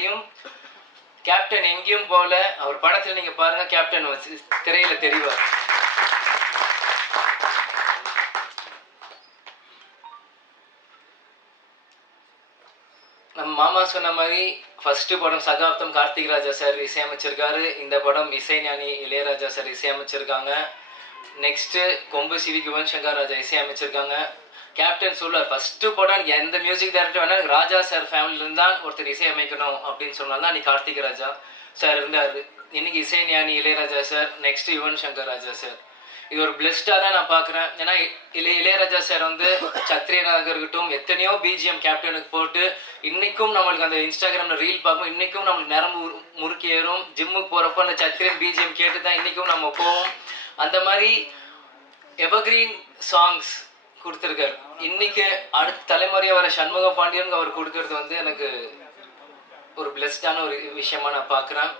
தெரியும். கேப்டன் எங்கேயும் போல, அவர் படத்தில் நீங்கள் பாருங்கள், கேப்டன் திரையில் தெரிவார். நம்ம மாமா சொன்ன மாதிரி ஃபர்ஸ்ட் படம் சகாப்தம் கார்த்திக் ராஜா சார் இசையமைச்சிருக்காரு. இந்த படம் இசைஞானி இளையராஜா சார் இசையமைச்சிருக்காங்க. நெக்ஸ்ட்டு கொம்பு சிவி யுவன் சங்கர் ராஜா இசையமைச்சிருக்காங்க. கேப்டன் சொல்லுவார், ஃபஸ்ட்டு படம் எந்த மியூசிக் டைரக்டர் வேணால் ராஜா சார் ஃபேமிலியிலேருந்து தான் ஒருத்தர் இசையமைக்கணும் அப்படின்னு சொன்னால் தான் அன்றைக்கி கார்த்திக் ராஜா சார் இருந்தார். இன்றைக்கி இசைஞானி Ilaiyaraaja sir, next Yuvan Shankar Raja sir. இது ஒரு பிளெஸ்டாக தான் நான் பார்க்குறேன். ஏன்னா இளையராஜா சார் சத்ரியனாக இருக்கட்டும், எத்தனையோ பிஜிஎம் கேப்டனுக்கு போட்டு இன்றைக்கும் நம்மளுக்கு அந்த இன்ஸ்டாகிராமில் ரீல் பார்க்கும், இன்றைக்கும் நம்மளுக்கு நரம்பு முறுக்கி ஏறும். ஜிம்முக்கு போகிறப்போ அந்த சத்ரியன் பிஜிஎம் கேட்டு தான் இன்றைக்கும் நம்ம போவோம். அந்த மாதிரி எவர்கிரீன் சாங்ஸ் கொடுத்துருக்காரு. இன்றைக்கி அடுத்த தலைமுறையாக வர சண்முக பாண்டியன் அவர் கொடுக்கறது எனக்கு ஒரு பிளெஸ்டான ஒரு விஷயமா நான் பார்க்குறேன்.